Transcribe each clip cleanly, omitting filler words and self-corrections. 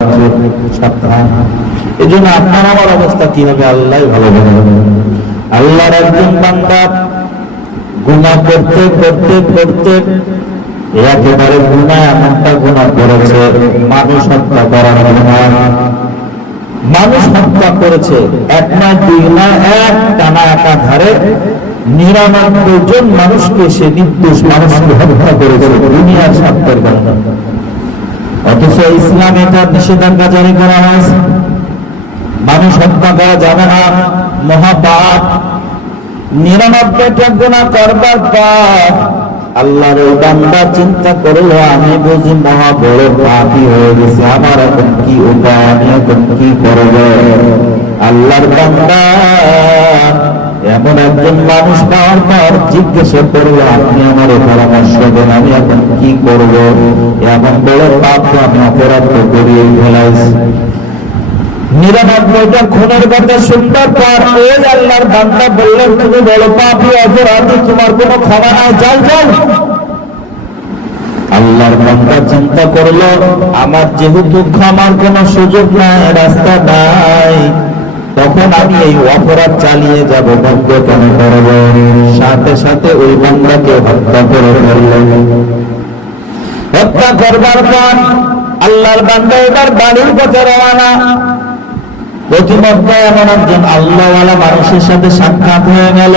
এই জন্য আপনার আমার অবস্থা কি হবে আল্লাহ ভালো জানেন। আল্লাহর একজন বান্দা গুনাহ করতে করতে করতে একেবারে গুনাহ এমনটা গুনাহ করেছে, মানুষ হত্যা করার গুনাহ। মানুষ হত্যা করেছে এক না দুই না, এক টানা একাধারে ৯৯ জন মানুষকে সে নির্দোষ মানুষকে হত্যা করেছে দুনিয়ার স্বার্থের কারণে। অথচ ইসলাম এটা নিষেধাজ্ঞা জারি করা হয়েছে, মানুষ হত্যা করা যাবে না, মহাপাপ। ৯৯টা গুনাহ করবার পর আল্লাহর ওই বান্দা চিন্তা করলো, আমি বুঝি মহা বড় পাপী হয়ে গেছি, আমার এখন কি উপায়, আমি এখন কি করব? আল্লাহর বান্দা এমন একজন মানুষ পাওয়ার পর জিজ্ঞাসা করলো, আপনি আমার পরামর্শ দেন, আমি এখন কি করব? এমন বড় পাপ তো আমি অপরাধ করিয়ে ফেলাইছি। ৯৯টা খুনের কথা শুনবার পর ওই আল্লাহর বান্দা বললেন, তুমি বড় পাপী অপরাধী, তোমার কোনো ক্ষমা নাই, যাও যাও। আল্লাহর বান্দা চিন্তা করলো, আমার যেহেতু ক্ষমার কোনো সুযোগ নাই, রাস্তা নাই, তখন আমি এই অপরাধ চালিয়ে যাব, বন্ধ কেন করব? সাথে সাথে ওই বান্দাকে হত্যা করে ফেললেন। হত্যা করবার পর আল্লাহর বান্দা এবার বাড়ির পথে রওনা। প্রতিমধ্যে এমন একজন আল্লাহওয়ালা মানুষের সাথে সাক্ষাৎ হয়ে গেল।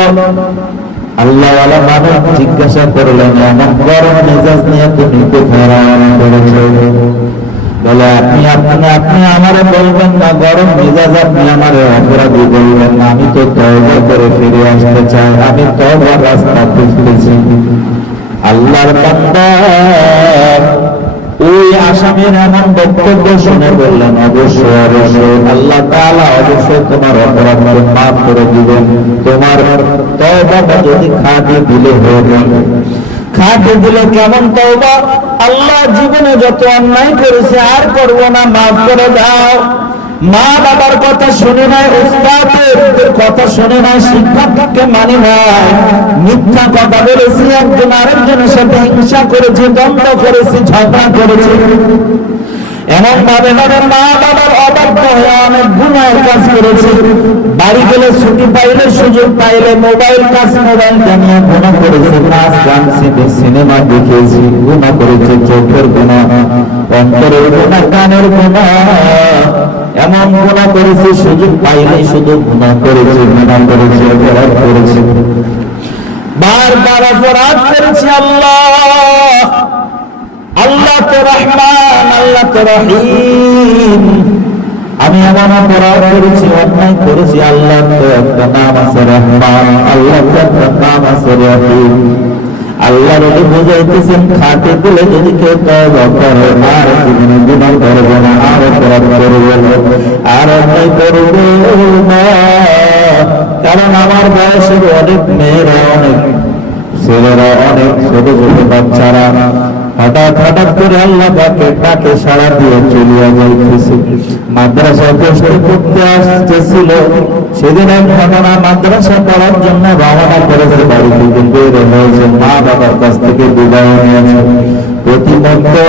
আল্লাহওয়ালা মানুষ জিজ্ঞাসা করলেন, এমন গরম মেজাজ নিয়ে তুমি কোথায় রওনা করেছো? বলে, আপনি আমারে বলবেন না গরম মেজাজ, আপনি আমারে অপরাধী বলবেন না, আমি তো তওবা করে ফিরে আসতে চাই, আমি তওবার রাস্তা খুঁজতেছি। আল্লাহর বান্দা ওই আসামির এমন বক্তব্য শুনে বললেন, অবশ্যই অবশ্যই আল্লাহ তাআলা অবশ্যই তোমার অপরাধ মাফ করে দিবেন, তোমার তওবাটা যদি খাঁটি দিলে হয়ে যাবে। খাঁটি দিলে কেমন তওবা? আল্লাহ জীবনে যত অন্যায় করেছে আর করব না, মাফ করে দাও। মা বাবার কথা শুনে নাই, উস্তাদের কথা শুনে নাই, শিক্ষককে মানে নাই, মিথ্যা কথা বলেছি, একজন আরেকজনের সাথে হিংসা করেছি, দ্বন্দ্ব করেছি, ঝগড়া করেছি, এমন ভাবে মা বাবার অবাধ্য হয়ে অনেক গুনাহের কাজ করেছি। বাড়ি গেলে ছুটি পাইলে, সুযোগ পাইলে মোবাইল জানিয়ে গুনাহ করেছে, নাচ গান সিনেমা দেখেছি, গুনাহ করেছে, চোখের গুনাহ, অন্তরের গুনাহ, কানের গুনাহ, এমন গুনাহ করেছি, সুযোগ পাইলে শুধু গুনাহ করেছি, গুনাহ করেছি, অপরাধ করেছি, বারবার অপরাধ করেছি। আল্লাহ তো রহমান, আল্লাহ তো রহিম, আমি এমন অপরাধ করেছি, অন্যায় করেছি, আল্লাহ তো একটা নাম আছে রহমান, আল্লাহ তো একটা নাম আছে রহিম। আল্লাহ যদি বুঝাইতেছেন, খাঁটি দিলে যদি কেউ তওবা করে আর জীবনে গুনাহ করবে না, আর অপরাধ করবে না, আর অন্যায় করবে না। কারণ আমার বয়সের অনেক মেয়েরা, অনেক ছেলেরা, অনেক ছোট ছোট বাচ্চারা হঠাৎ হঠাৎ করে আল্লাহ পাকে সাড়া দিয়ে চলিয়া যাইতেছে। মাদ্রাসায় প্রশ্ন করতে আসতেছিল, সেদিন এক ঘটনা, মাদ্রাসা পড়ার জন্য রওনা করেছে, বাড়ি থেকে বের হয়েছে, মা বাবার কাছ থেকে বিদায় নিয়েছে। প্রতিমধ্যে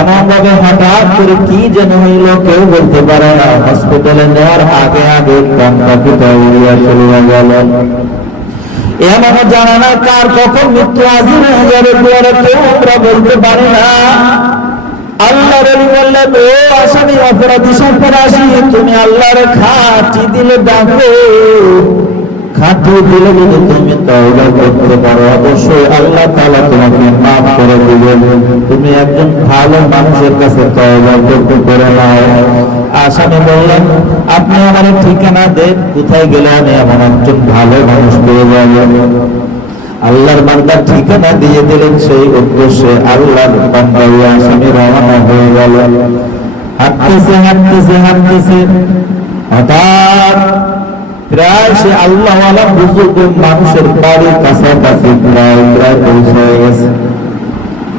এমন ভাবে হঠাৎ করে কি যেন হইল, কেউ বলতে পারে না, হসপিটালে নেওয়ার আগে আগে কনকাকিটা উড়িয়া চলিয়া গেল। এমনও জানা না কার কখন মৃত্যু হাজির হয়ে যাবে, কেউ আমরা বলতে পারি না। আল্লাহ বললেন, ও আসামি, অপরাধী সন্ত্রাসী, তুমি আল্লাহর খাঁটি দিলে ডাকো, খাঁটি দিলে যদি তুমি তওবা করতে পারো, অবশ্যই আল্লাহ তাআলা তোমাকে মাফ করে দিবেন। তুমি একজন ভালো মানুষের কাছে তওবা করতে পারো না। আসামি বললেন, আপনি আমার ঠিকানা দেন, কোথায় গেলে আমি এমন একজন ভালো মানুষ পেয়ে যাব? আল্লাহর বান্দার ঠিকানা দিয়ে দিলেন, সেই উদ্দেশ্যে আল্লাহর বান্দা ওই আসামি রওনা হয়ে গেল। হাঁটতেছে হাঁটতেছে হাঁটতেছে, হঠাৎ প্রায় সে আল্লাহওয়ালা বুজুর্গ মানুষের বাড়ির কাছাকাছি প্রায় পৌঁছে গেছে।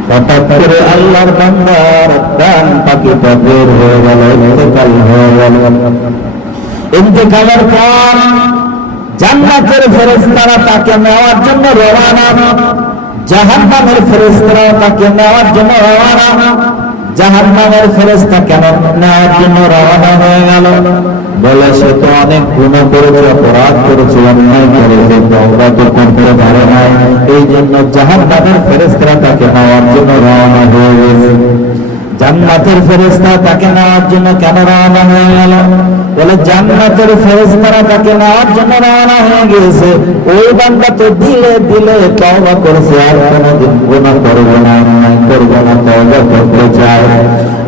হঠাৎ করে আল্লাহর বান্দার ডান পাখিটা বের হয়ে গেল, ইন্তেকাল হয়ে গেল। ইন্তেকালের পর জান্নাতের ফেরেশতারা তাকে নেওয়ার জন্য রওনা, জাহান্নামের ফেরেশতারা তাকে নেওয়ার জন্য রওনা। জাহান্নামের ফেরেশতা কেন নেওয়ার জন্য রওনা হয়ে গেল? বলে সে তো অনেক গুনাহ করেছে, অপরাধ করেছে, অন্যায় করেছে, তওবা তো করতে পারে না, এই জন্য জাহান্নামের ফেরেশতারা তাকে নেওয়ার জন্য রওনা হয়ে গেছে। জান্নাতের ফেরেশতা তাকে নেওয়ার জন্য কেন রওনা হয়ে গেল? বলে জান্নাতের ফেরেশতারা তাকে নেওয়ার জন্য রওনা হয়ে গিয়েছে, ওই বান্দা তো দিলে দিলে তওবা করেছে, আর কোনোদিন গুনাহ করবে না, অন্যায় করবে না, তওবা করতে চায়।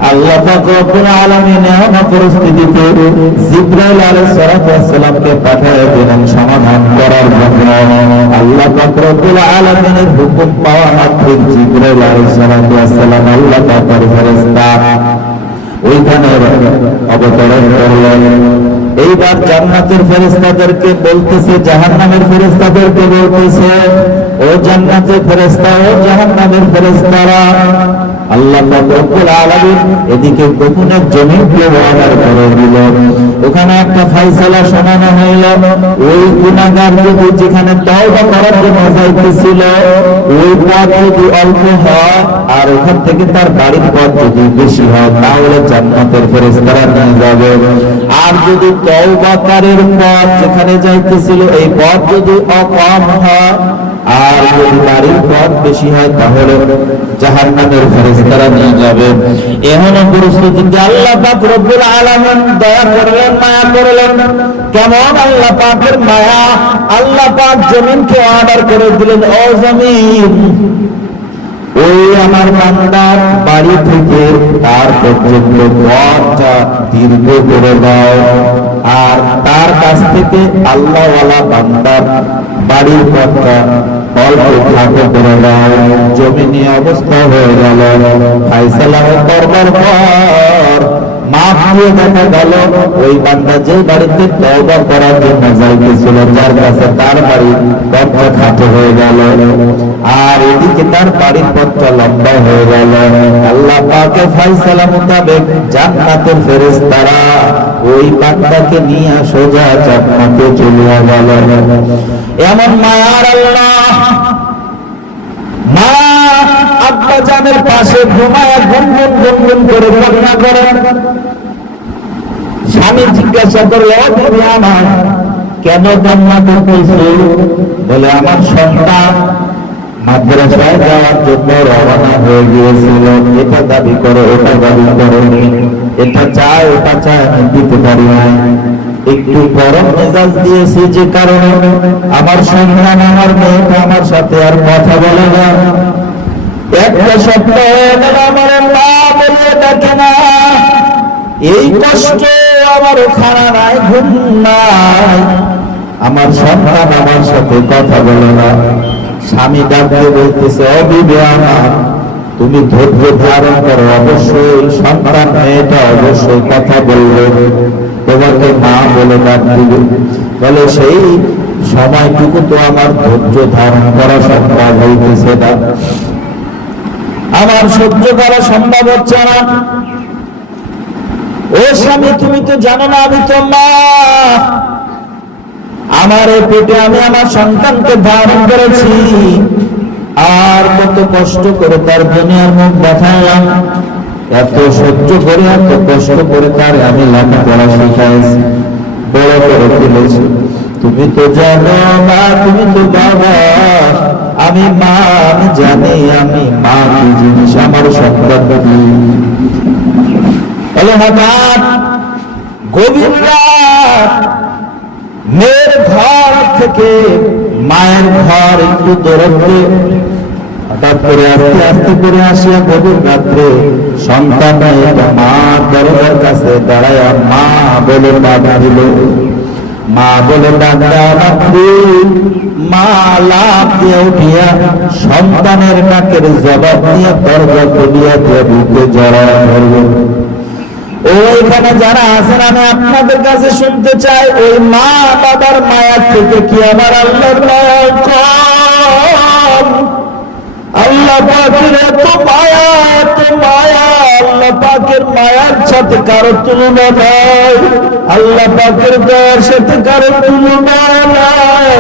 আল্লাহ পাক রব্বুল আলামিন এমন পরিস্থিতিতে জিবরাইল আলাইহিস সালামকে পাঠিয়ে দিলেন সমাধান করার জন্য। আল্লাহ পাক রব্বুল আলামিনের হুকুম পাওয়া মাত্র জিবরাইল আলাইহিস সালাম আল্লাহ পাকের ফেরেশতা ওইখানে অবতরণ করলেন। এইবার জান্নাতের ফেরেশতাদেরকে বলতেছে, জাহান্নামের ফেরেশতাদেরকে বলতেছে, ও জান্নাতের ফেরেশতা, ও জাহান্নামের ফেরেশতারা, আল্লাহ পাক রব্বুল আলামিন এদিকে গোপনের জমিনকে অর্ডার করে দিল। ওখানে একটা ফয়সালা শোনানো হইল, ওই গুনাহগার যদি যেখানে তওবা করার জন্য যাইতেছিল, ওই পথ যদি অল্প হয় আর ওখান থেকে তার বাড়ির পথ যদি বেশি হয়, তাহলে জান্নাতের ফেরেশতারা নিয়ে যাবে। আর যদি তওবাকারীর পথ যেখানে যাইতেছিল এই পথ যদি কম হয় আর যদি বাড়ির পথ বেশি হয়, তাহলে জাহান্নামের ফেরেশতারা নিয়ে যাবে। এমন পরিস্থিতিতে আল্লাহ পাক রব্বুল আলামিন দয়া করলেন, মায়া করলেন। কেমন আল্লাহ পাকের মায়া! আল্লাহ পাক জমিনকে অর্ডার করে দিলেন, ও জমিন, ওই আমার বান্দার বাড়ি থেকে তার পর্যন্ত পথটা দীর্ঘ করে দাও, আর তার কাছ থেকে আল্লাহওয়ালা বান্দার বাড়ির পথটা অল্প খাটো করে দাও। জমিনে অবস্থা হয়ে গেল। ফায়সালা করবার পর মাপ দিয়ে দেখা গেল ওই বান্দা যে বাড়িতে তওবা করার জন্য যাইতেছিল, যার কাছে তার বাড়ির পথটা খাটো হয়ে গেল, আর এদিকে তার বাড়ির পথটা লম্বা হয়ে গেল। আল্লাহ পাকের ফায়সালা মোতাবেক জান্নাতের ফেরেশতারা ওই বান্দাকে নিয়ে সোজা জান্নাতে চলে গেল। এমন মায়ার আল্লাহ! মা আব্বা জানের পাশে ঘুমায় গুনগুন গুনগুন করে কান্না করেন। স্বামী জিজ্ঞাসা করলো, তুমি আমার কেন কান্না করতেছো? বলে, আমার সন্তান মাদ্রাসায় যাওয়ার জন্য রওনা হয়ে গিয়েছিল, এটা দাবি করে ওটা দাবি করেনি, এটা চায় ওটা চায়, আমি দিতে পারি না। একটু গরম মেজাজ দিয়েছি যে কারণে আমার সন্তান, আমার মেয়েটা আমার সাথে আর কথা বলে না। একটা সপ্তাহ আমার মা বলে ডাকে না, এই কষ্ট আমার খানা নাই, ঘুম নাই, আমার সন্তান আমার সাথে কথা বলে না। স্বামী ডাকতে বলতেছে, ও বিবি আমার, তুমি ধৈর্য ধারণ করো, অবশ্যই সন্তান মেয়েটা অবশ্যই কথা বলবে, তোমাকে মা বলে ডাক দিবে। বলে, সেই সময়টুকু তো আমার ধৈর্য ধারণ করা সম্ভব হইতেছে না, আমার সহ্য করা সম্ভব হচ্ছে না। ও স্বামী, তুমি তো জানো না আমি তো মা, আমার এই পেটে আমি আমার সন্তানকে ধারণ করেছি, আর কত কষ্ট করে তার দুনিয়ার মুখ দেখালাম, এত সহ্য করে এত কষ্ট করে তার আমি লেখাপড়া শিখাইছি, বড় করে তুলেছি। তুমি তো জানো না, তুমি তো বাবা, আমি মা, আমি জানি আমি মা কি জিনিস, আমার সন্তান কি। হঠাৎ গভীর রাত, মেয়ের ঘর থেকে মায়ের ঘর একটু দূরত্বে, হঠাৎ করে আস্তে আস্তে করে আসিয়া গভীর রাত্রে সন্তান মা দরজার কাছে দাঁড়ায় মা বলে ডাক দিল। মা বলে ডাক দেওয়া মাত্র মা লাফ দিয়ে উঠিয়া সন্তানের ডাকের জবাব দিয়ে দরজা খুলিয়া দিয়ে বুকে জড়া ধরল। ওইখানে যারা আছেন, আমি আপনাদের কাছে শুনতে চাই, ওই মা বাবার মায়ার থেকে কি আমার আল্লাহর মায়া কম? আল্লাহ পাকের এত মায়া, এত মায়া, আল্লাহ পাকের মায়ার সাথে কারো তুলনা নাই, আল্লাহ পাকের দয়ার সাথে কারো তুলনা নাই।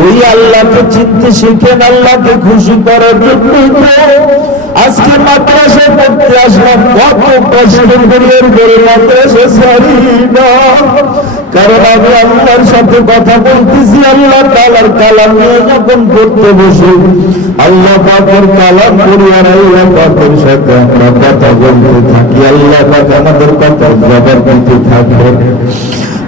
ওই আল্লাহকে চিনতে শিখেন, আল্লাহকে খুশি করার জন্য আজকে মাদ্রাসায় পড়তে আসলাম, কত কষ্ট করে মাদ্রাসা ছাড়ি না, কারণ আমি আল্লাহর সাথে কথা বলতেছি। আল্লাহ তাআলার কালাম নিয়ে যখন পড়তে বসি, আল্লাহ পাকের কালাম পড়ি আর আল্লাহ পাকের সাথে আমরা কথা বলতে থাকি, আল্লাহ পাক আমাদের কথা জবাব দিতে থাকে।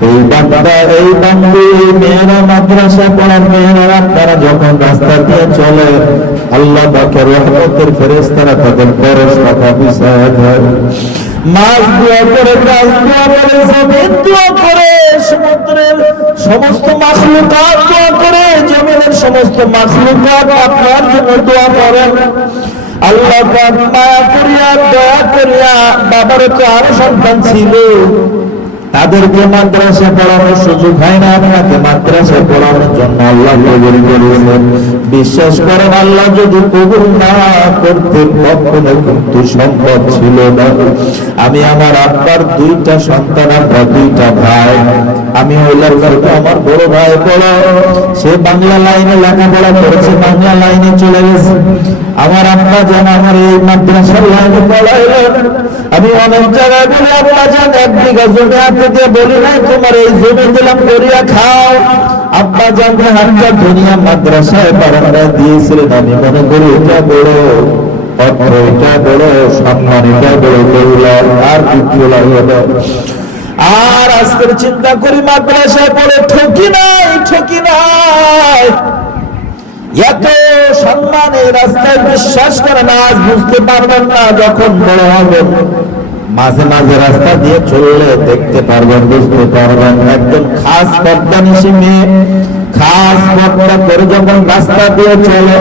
এই বান্দা, এই বান্দি, মেয়েরা, মাদ্রাসা পড়ার মেয়েরা, তারা যখন রাস্তা দিয়ে চলে, আল্লাহ পাকের রহমতের ফেরেশতারা তাদের পরশ রাখা বিছায়া দেয়। মাছ দোয়া করে, গাছ দোয়া করে, জমিন দোয়া করে, সমুদ্রের সমস্ত মাখলুকাত দোয়া করে, জমিনের সমস্ত মাখলুকাত আপনার জন্য দোয়া করেন। আল্লাহ পাক মায়া করিয়া, দয়া করিয়া, বাবারও তো আরো সন্তান ছিল, তাদেরকে মাদ্রাসা পড়ানোর সুযোগ হয় না, আপনাকে মাদ্রাসা পড়ানোর জন্য আল্লাহ কবুল করেছেন। বিশ্বাস করেন, আল্লাহ যদি কবুল না করতেন কখনো কিন্তু সম্ভব ছিল না। আমি আমার আব্বার দুইটা সন্তান, আমরা দুইটা ভাই, আমি হইলাম ছোট, আমার বড় ভাই বড়, সে বাংলা লাইনে লেখাপড়া করেছে, বাংলা লাইনে চলে গেছে। আমার আব্বা জান আমার এই মাদ্রাসার লাইনে পড়াইলেন। আমি অনেক জায়গায় বলি, আব্বা জান 1 বিঘা জমি হাতে দিয়ে বলি নাই তোমার এই জমি দিলাম করিয়া খাও। আব্বা জান হাতটা দুনিয়া মাদ্রাসায় বারান্দা দিয়েছিলেন। আমি মনে করি এটা বড় অর্থ, এটা বড় সম্মান, এটা বড় দৌলত, আর কিছু লাগবে। আর আজকের চিন্তা করি মাদ্রাসায় পড়ে ঠকি নাই, ঠকি নাই, এত সম্মান এই রাস্তায় বিশ্বাস করে না। আজ বুঝতে পারবেন না, যখন বড় হবেন মাঝে মাঝে রাস্তা দিয়ে চললে দেখতে পারবেন, বুঝতে পারবেন। একজন খাস পর্দানিশী মেয়ে খাস পর্দা করে যখন রাস্তা দিয়ে চলে,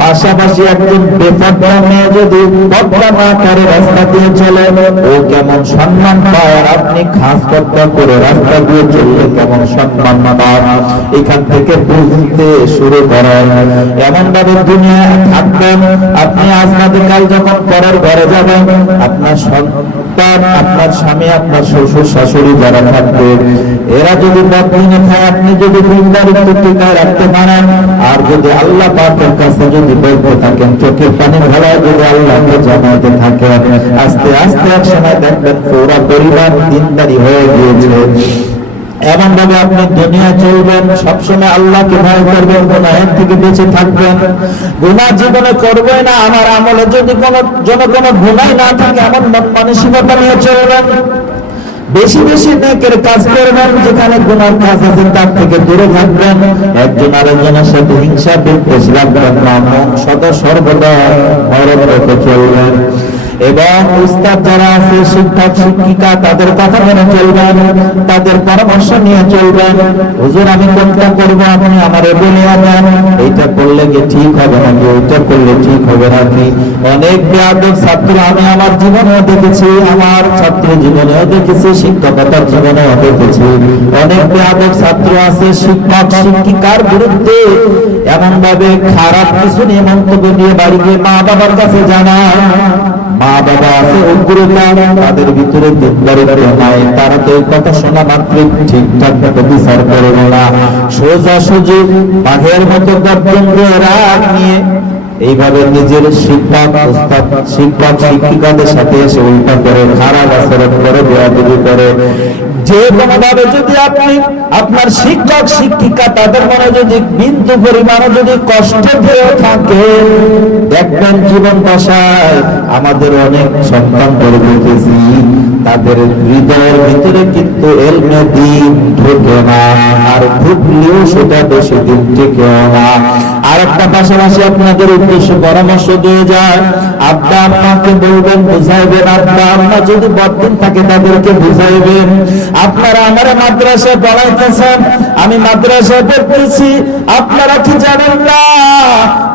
পাশাপাশি একজন বেপর্দা মেয়ে যদি পর্দা না করে রাস্তা দিয়ে চলে, ও কেমন সম্মান পায়। আপনি খাস পর্দা করে রাস্তা দিয়ে চললে কেমন সম্মান পান, এখান থেকে বুঝতে শুরু করেন। এমন ভাবে দুনিয়া থাকবেন, আপনি আজ বাদে কাল যখন পরের ঘরে যাবেন, আপনার সন্তান, আপনার স্বামী, আপনার শ্বশুর শাশুড়ি যারা থাকবে, এরা যদি বদদিনে খায়, আপনি যদি দিনদারিত্ব টিকায় রাখতে পারেন, আর যদি আল্লাহ পাকের কাছে যদি বলতে থাকেন, চোখের পানি ঢালায় যদি আল্লাহকে জানাতে থাকেন, আস্তে আস্তে এক সময় দেখবেন পুরো পরিবার দিনদারি হয়ে গিয়েছে। এমন ভাবে আপনি দুনিয়া চলবেন, সবসময় আল্লাহকে ভয় করবেন, গুনাহের থেকে বেঁচে থাকবেন। গুনাহ জীবনে করবে না। আমার আমলে যদি কোনো গুনাহ না থাকে, এমন মন মানসিকতা নিয়ে চলবেন। বেশি বেশি নেকের কাজ করবেন, যেখানে গুনার কাজ আছে তার থেকে দূরে থাকবেন। একজন আরেকজনের সাথে হিংসা বিদ্বেষ রাখবেন না, সদা সর্বদা মরণ রেখে চলবেন। এবং উস্তাদ যারা আছে, শিক্ষক শিক্ষিকা, তাদের কথা মেনে চলবেন, তাদের পরামর্শ নিয়ে চলবেন। হুজুর আমি কোনটা করব, আপনি আমারে বলে দেন, এইটা করলে কি ঠিক হবে নাকি, ওইটা করলে ঠিক হবে নাকি। অনেক বেয়াদব ছাত্র আমি আমার জীবনেও দেখেছি, আমার ছাত্র জীবনেও দেখেছি, শিক্ষকতার জীবনেও দেখেছি। অনেক বেয়াদব ছাত্র আছে, শিক্ষক শিক্ষিকার বিরুদ্ধে এমন ভাবে খারাপ কিছু নিয়ে মন্তব্য দিয়ে বাড়িতে মা বাবার কাছে জানায়। মা বাবা আছে উগ্রতা, তাদের ভিতরে দিনদারিত্ব নাই, তারা তো কথা শোনা মাত্র ঠিকঠাক মতো বিচার করে না, সোজাসুজি বাঘের মতো গর্জন রাগ নিয়ে এইভাবে নিজের শিক্ষক শিক্ষিকাদের সাথে এসে উল্টা করে, খারাপ আচরণ করে, বেয়াদবি করে। যে কোনো ভাবে যদি আপনি আপনার শিক্ষক শিক্ষিকা তাদের মনে যদি বিন্দু পরিমাণে যদি কষ্ট দিয়ে থাকে, দেখবেন জীবন দশায় আমাদের অনেক সন্তান করে দেখেছি, তাদের হৃদয়ের ভিতরে কিন্তু এলমে দিন ঢুকে না, আর ঢুকলেও সেটা বেশি দিন টিকে না। আর একটা পাশাপাশি আপনাদের উদ্দেশ্য পরামর্শ দিয়ে যায়, আব্বা আম্মাকে বলবেন, বুঝাইবেন। আব্বা আম্মা যদি বদদিন থাকে তাদেরকে বুঝাইবেন। আপনারা আমার মাদ্রাসায় পড়াইতেছেন, আমি মাদ্রাসায় পড়তেছি, আপনারা কি জানেন না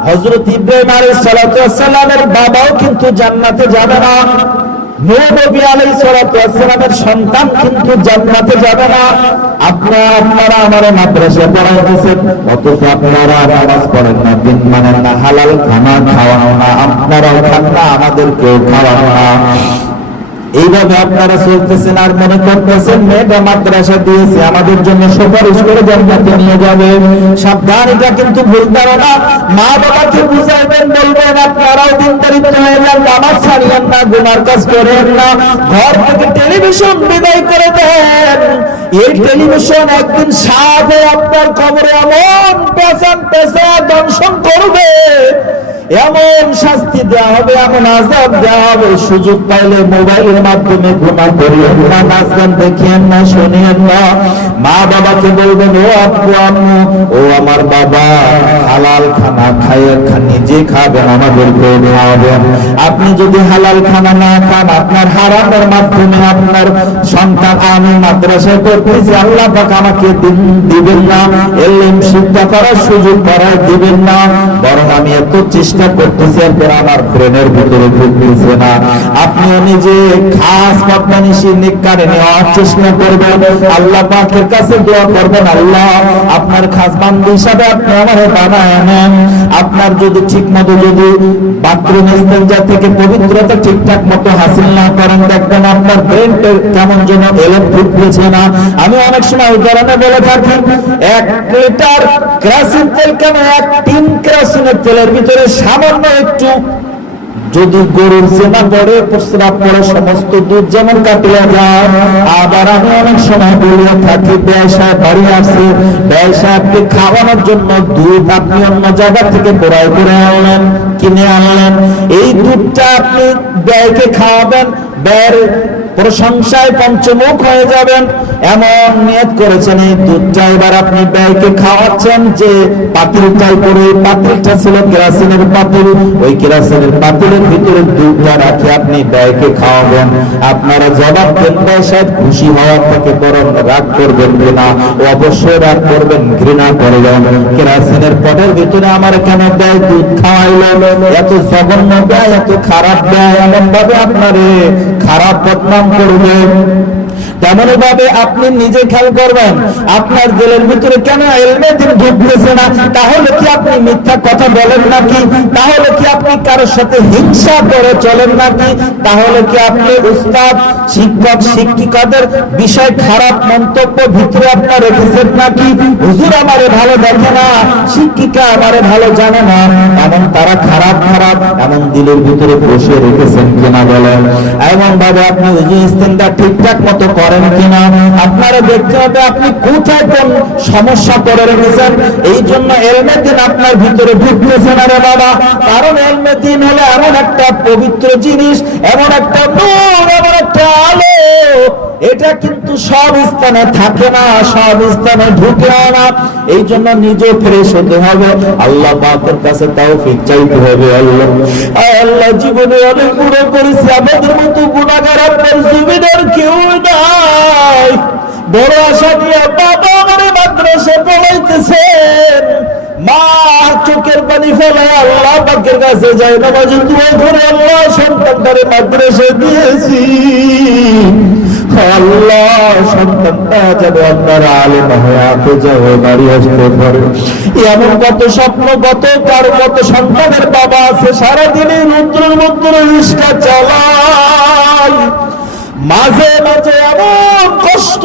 হযরত ইব্রাহিম আলাইহিস সালাতু ওয়াস সালামের বাবাও কিন্তু জান্নাতে যাবে না, নূহ নবী আলাইহিস সালাতু ওয়াস সালামের সন্তান কিন্তু জান্নাতে যাবে না। আপনারা আমার মাদ্রাসায় পড়াইতেছেন, অথচ আপনারা নামাজ পড়েন না, দিন মানেন না, হালাল খানা খাওয়ান না, আপনারাও খান না, আমাদেরকেও খাওয়ান না। এইভাবে আপনারা চলতেছেন আর মনে করতেছেন মেয়েটা মাদ্রাসা দিয়েছে আমাদের জন্য সুপারিশ করে জান্নাতে নিয়ে যাবে। সাবধান, এটা কিন্তু ভুল ধারণা। মা বাবাকে বুঝাইবেন, বলবেন আপনারাও দিনদারিত্ব হয়ে যান, নামাজ ছাড়িয়েন না, গুনার কাজ করেন না, ঘর থেকে টেলিভিশন বিদায় করে দেন। এই টেলিভিশন একদিন সাপ হয়ে আপনার কবরে এমন পেছন পেছন দংশন করবে, এমন শাস্তি দেওয়া হবে, এমন আযাব দেওয়া হবে। সুযোগ পাইলে মোবাইলের মাধ্যমে গুনাহ করিয়েন না, নাচ গান দেখিয়েন না, শুনিয়েন না। মা বাবাকে বলবেন, ও আব্বু আম্মু, ও আমার বাবা, হালাল খানা খাইয়ে নিজে খাবেন, আমাদেরকে খাওয়াবেন। আপনি যদি হালাল খানা না খান, আপনার হারামের মাধ্যমে আপনার সন্তান, আমি মাদ্রাসায় পড়তেছি, আল্লাহ পাক আমাকে দিবেন না, ইলম শিক্ষা করার সুযোগ করার দিবেন না, বরং আমি এত চেষ্টা করতেছি এরপর আমার ব্রেনের ভিতরে ঢুকতেছে না। আপনিও নিজে খাস পদ্মানিশি নিকারে নেওয়ার চেষ্টা করবেন, আল্লাহ পাকের কাছে দোয়া করবেন, আল্লাহ আপনার খাস বান্দা হিসাবে আপনি আমারে বানায় নেন। আপনার যদি ঠিক মতো যদি বাথরুম ইস্তেঞ্জা থেকে পবিত্রতা ঠিকঠাক মতো হাসিল না করেন, দেখবেন আপনার ব্রেনটা কেমন যেন এলোট ঢুকতেছে না। আমি অনেক সময় উদাহরণে বলে থাকি, 1 লিটার কেরোসিন তেল কেন 1 টিন কেরোসিনের তেলের ভিতরে সামান্য একটু যদি গরুর সেনা পড়ে, প্রস্রাব পড়ে, সমস্ত দুধ যেমন কাটিয়ে যায়। আবার আমি অনেক সময় বলিয়া থাকি, ব্যয় সাহেব বাড়ি আসছে, ব্যয় সাহেবকে খাওয়ানোর জন্য দুধ আপনি অন্য জায়গা থেকে ক্রয় করে আনলেন, কিনে আনলেন। এই দুধটা আপনি ব্যয়কে খাওয়াবেন, ব্যয়ের প্রশংসায় পঞ্চমুখ হয়ে যাবেন, এমন নিয়ত করেছেন। এই দুধটা এবার আপনি ব্যয়কে খাওয়াচ্ছেন, যে পাতিলটাই করে, পাতিলটা ছিল কেরোসিনের পাতিল, ওই কেরোসিনের পাতিলের ভিতরে দুধটা রাখে আপনি ব্যয়কে খাওয়াবেন। আপনারা জবাব দেন, ব্যয় সাহেব খুশি হওয়ার থেকে বরং রাগ করবেন কিনা? অবশ্যই রাগ করবেন, ঘৃণা করবেন। কেরোসিনের পটের ভিতরে আমার কেন ব্যয় দুধ খাওয়াইল? এত জঘন্য ব্যয়, এত খারাপ ব্যয়, এমন ভাবে আপনারে খারাপ বদনাম করবে। তেমন ভাবে আপনি নিজে খেয়াল করবেন, আপনার দিলের ভিতরে কেন ইলমে দ্বীন ঢুকতেছে না? তাহলে কি আপনি মিথ্যা কথা বলেন নাকি? তাহলে কি আপনি কারোর সাথে হিংসা করে চলেন নাকি? তাহলে কি আপনি উস্তাদ, শিক্ষক, শিক্ষিকাদের বিষয় খারাপ মন্তব্য ভিতরে আপনার রেখেছেন নাকি? হুজুর আমারে ভালো দেখে না, শিক্ষিকা আমারে ভালো জানে না, এমন তারা খারাপ খারাপ এমন দিলের ভিতরে বসে রেখেছেন কিনা বলেন? এমন ভাবে আপনি হুজুর ইস্তেঞ্জা ঠিকঠাক মতো করেন কিনা? আপনারা দেখতে হবে আপনি কোথায় কোন সমস্যা করে রেখেছেন। এই জন্য ইলমে দ্বীন আপনার ভিতরে ঢুকতেছে না রে বাবা। কারণ ইলমে দ্বীন হলো এমন একটা পবিত্র জিনিস, এমন একটা নূর, এমন একটা আলো, এটা কিন্তু সব স্থানে থাকে না, সব স্থানে ঢুকে না। এই জন্য নিজে ফ্রেশ হতে হবে, আল্লাহ পাকের কাছে তৌফিক চাইতে হবে। আল্লাহ জীবনে অনেক গুনাহ করেছি, আমাদের মতো গুনাহগার আপনার জমিদার কেউ নাই। বড় আশা নিয়ে বাবা আমার মাদ্রাসা পড়াইতেছেন, মা চোখের পানি ফেলায় আল্লাহ পাকের কাছে যায়, নামাজ দোয়া করে আল্লাহ সন্তানটারে মাদ্রাসা দিয়েছি, আল্লাহ সন্তানটা যেন আপনার আলেম হয়ে হাফেজা হয়ে বাড়ি আসতে পারে। এমন কত স্বপ্ন, কত সন্তানের বাবা আছে সারাদিনে রুদ্রের মধ্যে রিস্কা চালায়, মাঝে মাঝে এমন কষ্ট,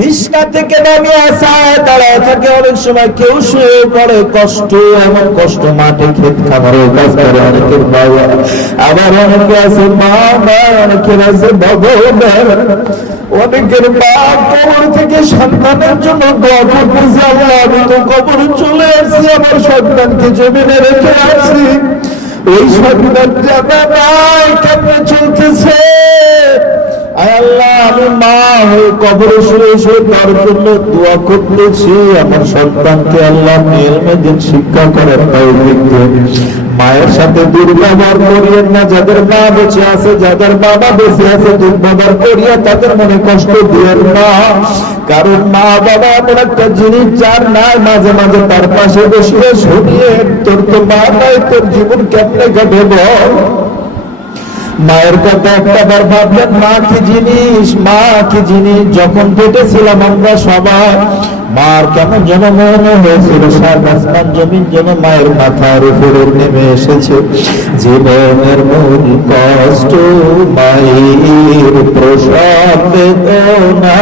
রিস্কা থেকে নামিয়ে আসায় দাঁড়ায় থাকে, অনেক সময় কেউ শুয়ে পড়ে, কষ্ট, এমন কষ্ট, মাঠে ক্ষেত খামারের কাজ করে অনেকের বাবা, আবার অনেকে আছে মা, অনেকের আছে বাবা, অনেকের মা কবর থেকে সন্তানের জন্য দোয়া করতেছে, আল্লাহ আমি তো কবরে চলে আসছি, আমার সন্তানকে জমিনে রেখে আসছি, ওই সন্তান জানা নাই কেমনে চলতেছে। আল্লাহ আমি মা হয়ে কবরে শুয়ে শুয়ে তার জন্য দোয়া করতেছি, আমার সন্তানকে আল্লাহ ইলমে দ্বীন শিক্ষা করার তৌফিক দিন। মায়ের সাথে দুর্ব্যবহার করিয়েন না, যাদের মা বেঁচে আছে, যাদের বাবা বেঁচে আছে, দুর্ব্যবহার করিয়া তাদের মনে কষ্ট দিয়েন না। কারণ মা বাবা এমন একটা জিনিস যার নাই, মাঝে মাঝে তার পাশে বসিয়ে শুনিয়ে, তোর তো মা নাই, তোর জীবন কেমনে কাটে বল। মায়ের কথা একটাবার ভাবলেন, মা কি জিনিস, মা কি জিনিস। যখন পেটে ছিলাম আমরা সবাই, মার কেমন যেন মনে হয়েছিল সাত আসমান জমিন যেন মায়ের মাথার উপরে নেমে এসেছে। জীবনের মূল কষ্ট মায়ের প্রসব বেদনা,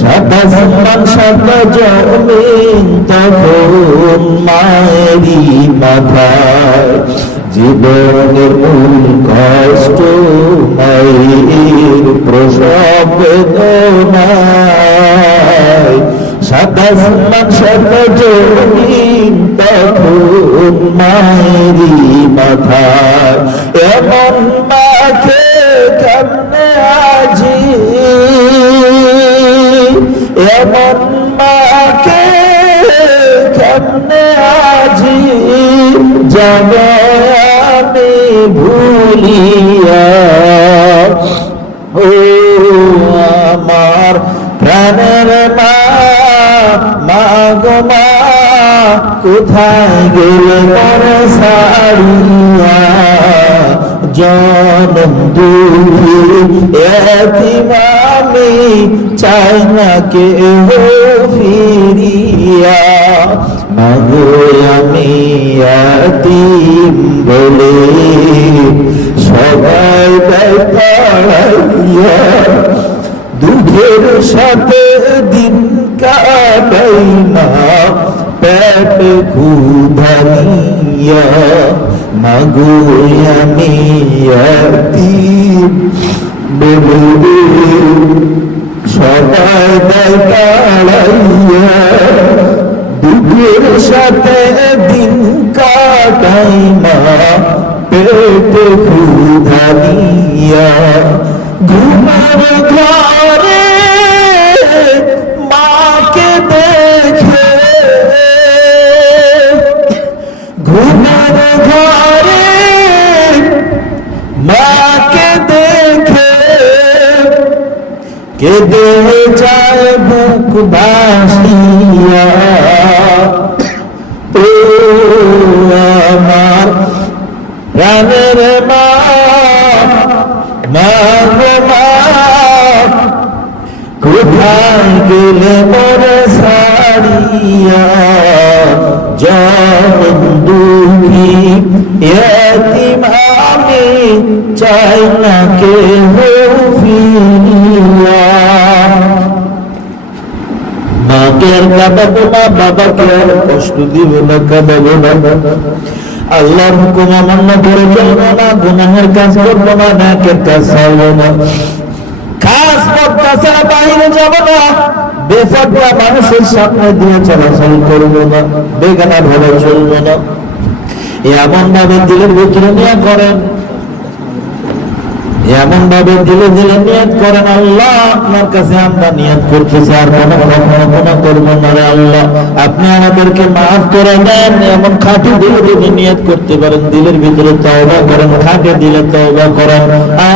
সাত আসমান সাত জমিন তখন মায়েরই মাথায়। জীবনের মূল কষ্ট মায়ের প্রসব বেদনায়, সাত আসমান সাত জমিন তখন মায়েরই মাথায়। এমন মাকে কেমনে আজি, এমন মাকে কেমনে আজি যাব আমি ভুলিয়া। ও আমার প্রাণের মা, মা গো মা, কোথায় গেলে মরে ছাড়িয়া। জনম দুঃখী এতিম আমি, চাই না কেহ ফিরিয়া। মাগো আমি এতিম বলে সবাই তাড়াইয়া, দুঃখের সাথে দিন কাটাই না পেট ক্ষুধা নিয়া। মাগো আমি এতিম বলে সবাই তাড়াইয়া, দুঃখের সাথে দিন কাটাই না পেট ক্ষুধা নিয়া। ঘুমার ঘরে মাকে দেখে, ঘুমার ঘরে মাকে দেখে কেঁদে যায় বুক ভাসিয়া। ও আমার প্রাণের মা, মা গো মা, কোথায় গেলে মরে ছাড়িয়া। জনম দুঃখী এতিম আমি, চাই না কেহ ফিরিয়া। মাকে আর কাঁদাবো না, বাবাকে আর কষ্ট দিব না, কাঁদাবো না। আল্লাহর হুকুম অমান্য করে চলবো না, গুনাহের কাজ করবো না, নেকের কাজ ছাড়বো না, খাস পথটা ছাড়া বাইরে যাবো না, বেফাটটা মানুষের সামনে দিয়ে চলাচল করবো না, বেগানা ভাবে চলবো না। এমন ভাবে দিলের ভিতরে নিয়ে করেন, এমন ভাবে দিলে দিলে নিয়ত করেন, আল্লাহ আপনার কাছে আমরা নিয়ত করতেছি, আর কখনো করবো না রে আল্লাহ, আপনি আমাদেরকে মাফ করে দেন। এমন খাঁটি দিলে যদি নিয়ত করতে পারেন, দিলের ভিতরে তওবা করেন, খাঁটি দিলে তওবা করেন,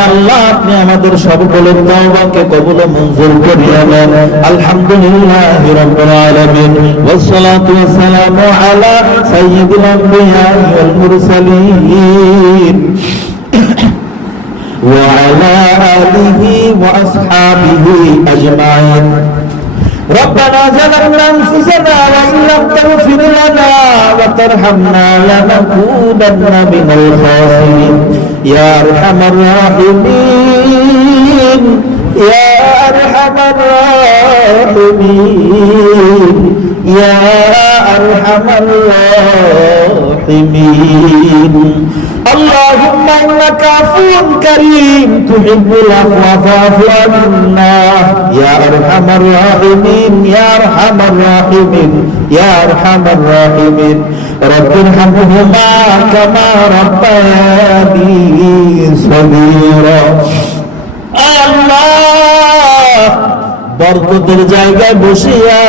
আল্লাহ আপনি আমাদের সকলের তওবাকে কবুল মঞ্জুর করিয়া নেন। আলহামদুলিল্লাহি রাব্বিল আলামিন, ওয়াসসালাতু ওয়াসসালামু আলা সাইয়্যিদিল আমবিয়া ওয়াল মুরসালিন وعلى آله وأصحابه أجمعين. ربنا ظلمنا أنفسنا وإن لم تغفر لنا وترحمنا لنكونن من الخاسرين. يا أرحم الراحمين، يا أرحم الراحمين، يا أرحم الراحمين. اللهم إنك عفو كريم تحب العفو فاعف عنا. يا أرحم الراحمين، يا أرحم الراحمين، يا أرحم الراحمين. رب ارحمهما كما ربياني صغيرا. আল্লাহ বরকতের জায়গায় বসিয়া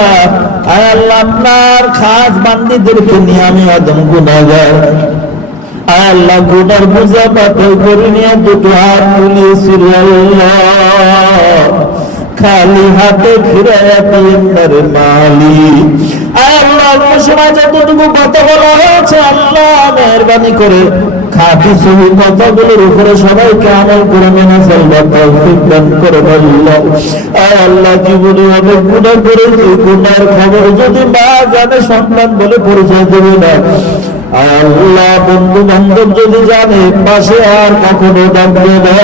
আল্লাহ আপনার খাস বান্দীদেরকে নিয়ে আমি আদম গুনাহগার, আল্লাহ গুনার বোঝা পাথর করে নিয়ে দুটো হাত তুলেছিল, খালি হাতে ফিরে আপনার মালিক। আল্লাহ সময় যতটুকু কথা বলা হয়েছে আল্লাহ মেহরবানি করে খাঁটি সহি কথাগুলোর উপরে সবাইকে আমল করে মেনে চলবার তৌফিক দান করে বলল। আল্লাহ জীবনে অনেক গুনাহ করেছি, গুনাহের খবর যদি মা জানে সন্তান বলে পরিচয় দেবে না। আল্লাহ বন্ধু বান্ধব যদি জানে পাশে আর কখনো ডাকবে না।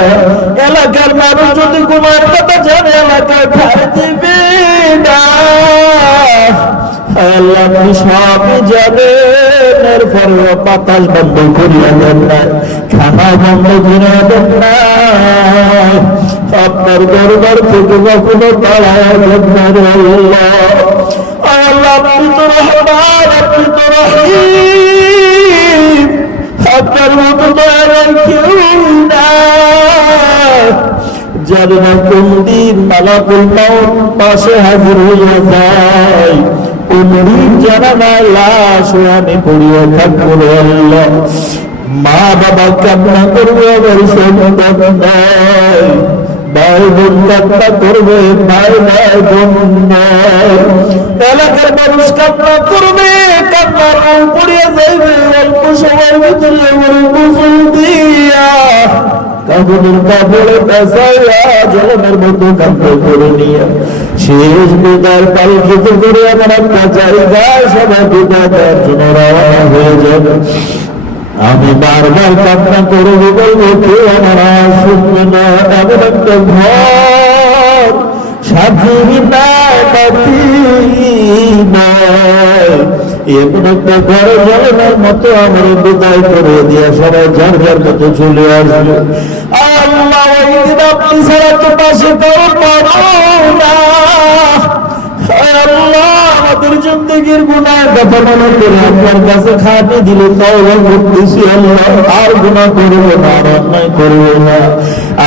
এলাকার মানুষ যদি গুনাহের কথা জানে এলাকায় ঠাই দিবে না। আল্লাহ আপনি সবই জানেন, এরপরে বাতাস বন্ধ করিয়া দেন না, খানা বন্ধ করিয়া দেন না। আপনার দরবার থেকে কখনো তাড়ায় দেন না। আল্লাহ আপনি তো রহমান, আপনি তো রহিম, আপনার মতো দয়ার কেউ না। জানি না কোন দিন মালাকুল মাউত পাশে হাজির হইয়া যায়, কোন দিন জানা না লাশ আমি পড়িয়া থাকবো। আল্লাহ মা বাবা কান্না করবে, আমার সন্তান নাই, ভাই বোন কান্না করবে, ভাই ভাই বোন নাই, এলাকার মানুষ কান্না করবে, কান্নার পড়িয়া যাইবে। অল্প সময়ের ভিতরে গোসল দিয়া কাপড়ের কাপড়ে পেঁচাইয়া জলের মতো কাপড় করে নিয়ে শেষ বিদার পালকিতে করে আমার একটা জায়গায় সবাই বিদায় দেওয়ার জন্য রওনা হয়ে যাবে। আমি বারবার কান্না করে বলবো কেউ আমার শুনবে না। এমন একটা ঘর সাথী নাই, বাতি নাই, এমন একটা ঘরে জলের মতো আমার বিদায় করে দিয়ে সবাই যার যার মতো চলে আসবে। আল্লাহ ওই দিন আপনি ছাড়া তো পাশে কেউ পাবো না। আল্লাহ আমাদের জিন্দেগির গুনাহের কথা মনে করে আপনার কাছে খাটি দিলে তওবা করতেছি। আল্লাহ আর গুনাহ করব না, আর অন্যায় করব না।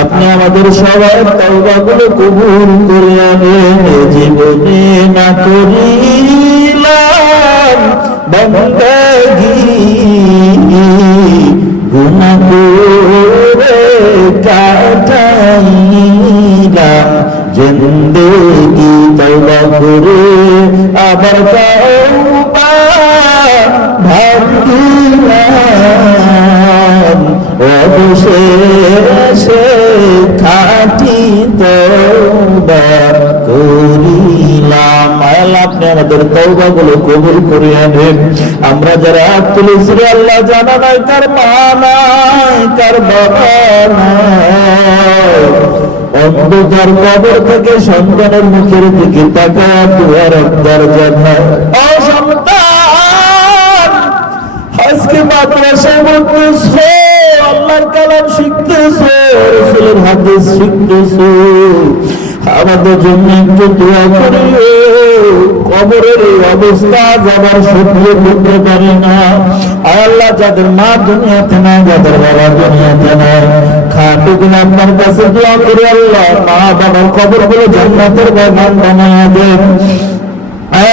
আপনি আমাদের সবার তওবাগুলো কবুল করে আনেন। জীবনে না করিলাম বন্দেগি, গুনাহ করে কাটাইলাম জিন্দেগি, তওবা করে আবার তওবা ভাঙিলাম, অবশেষে খাঁটি তওবা করিলাম। আল্লাহ আপনি আমাদের তওবাগুলো কবুল করে আনেন। আমরা যারা হাত তুলেছি আল্লাহ জানা নাই কার মা নাই, কার বাবা নাই, অন্ধকার কবর থেকে সন্তানের মুখের দিকে তাকায় দুয়ার দরজা নাই। ও সন্তান, আজকে মাদ্রাসায় পড়তেছো, আল্লাহর কালাম শিখতেছো, রাসূলের হাদিস শিখতেছো, আমাদের জন্য একটু দোয়া করিও। কবরের এই অবস্থা যাবার সহ্য করতে পারি না। আল্লাহ যাদের মা দুনিয়াতে নাই, যাদের বাবা দুনিয়াতে নাই, খাঁটি দিন আপনার কাছে দোয়া করি আল্লাহ মা বাবার কবরগুলো জান্নাতের বাগান বানায়া দেন।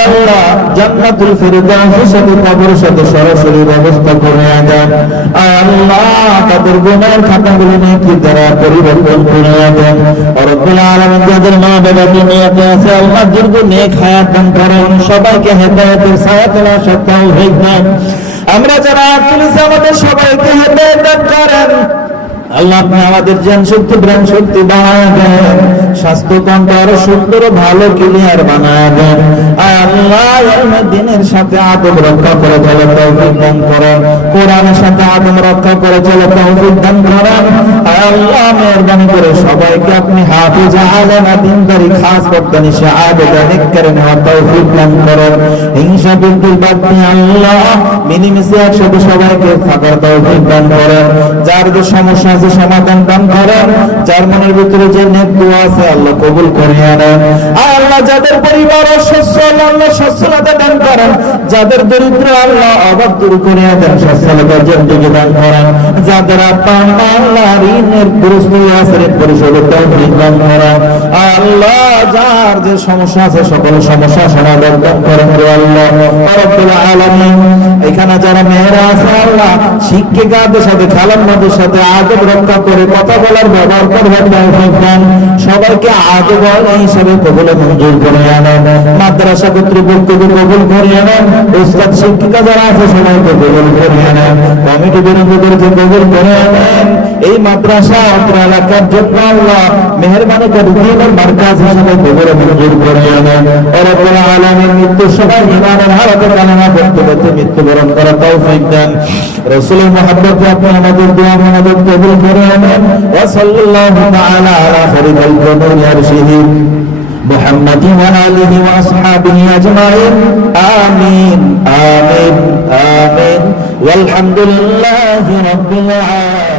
আল্লাহ জান্নাতুল ফিরদাউসের সাথে কবরের সাথে সরাসরি ব্যবস্থা করে দেন। আল্লাহ তাদের গুনাহের খাতাগুলো নেকি দ্বারা পরিবর্তন করে দেন। রব্বুল আলামিন যাদের মা বাবা দুনিয়াতে আছে আল্লাহ দীর্ঘ নেক হায়াত দান করেন, সবাইকে হেদায়েতের ছায়াতলে আসার তৌফিক দেন। আমরা যারা তুলেছি আমাদের সবাইকে হেদায়েত দান করেন। আল্লাহ আপনি আমাদের জ্ঞান শক্তি ব্রেন শক্তি বাড়ায় দেন, স্বাস্থ্যকান্ত আরো সুন্দর ভালো ক্লিয়ার বানায় দেন। আল্লাহ দিনের সাথে আদব রক্ষা করে চলে তৌফিক দান করেন, কোরআনের সাথে আদব রক্ষা করে চলে তৌফিক দান করেন। আল্লাহ মেহরবানি করে সবাইকে আপনি হাফিজ আলেম দিনদারি খাস করতেন শাহাদাত নিকরে নেওয়ার তৌফিক দান করেন। হিংসা বিদ্বেষ বাদ দিয়ে আল্লাহ মিনিমিশে একসাথে সবাইকে থাকার তৌফিক দান করেন। যার যে সমস্যা আছে সমাধান দান করেন, যার মনের ভিতরে যে নেক দোয়া আছে আল্লাহ কবুল করে নেন। আল্লাহ যাদের পরিবার অসুস্থ আল্লাহ সুস্থতা দান করেন, যাদের দরিদ্র আল্লাহ অভাব দূর করে দেন, সচ্ছলতার জিন্দেগি দান করেন। যাদের আপা আল্লাহ ঋণের গ্রস্ত আছে ঋণ পরিশোধের তৌফিক দান করেন। আল্লাহ যার যে সমস্যা আছে সকল সমস্যা সমাধান দান করেন। আল্লাহ রাব্বুল আলামিন এখানে যারা মেয়েরা আছে আল্লাহ শিক্ষিকাদের সাথে খালাম্মাদের সাথে আদব রক্ষা করে কথা বলার ব্যবহার করবার তৌফিক দান। সবাইকে আদব হিসাবে কবুল মঞ্জুর করে আনেন। মাদ্রাসা কর্তৃপক্ষকে কবুল করে আনেন। উস্তাদ শিক্ষিকা যারা আছে সবাইকে কবুল করে আনেন। কমিটি বিরোধীদেরকে কবুল করে আনেন। এই মাদ্রাসা অত্র এলাকার জন্য আল্লাহ মেহেরবানি করে দিনের মার্কাজ হিসেবে কবুল মঞ্জুর করে আনেন। রব্বুল আলামিন মৃত্যুর সময় ঈমানের হালতে কালেমা পড়তে পড়তে মৃত্যুবরণ করার তৌফিক দেন। রাসূলের মহব্বতে আপনি আমাদের দোয়া মোনাজাত কবুল করে আনেন। ওয়া সাল্লাল্লাহু তাআলা আলা খায়রিল কুরুনি আরশিহি মুহাম্মাদিন ওয়া আলিহি ওয়া আসহাবিহি আজমাইন। আমিন আমিন আমিন। ওয়ালহামদুলিল্লাহি রাব্বিল আলামিন।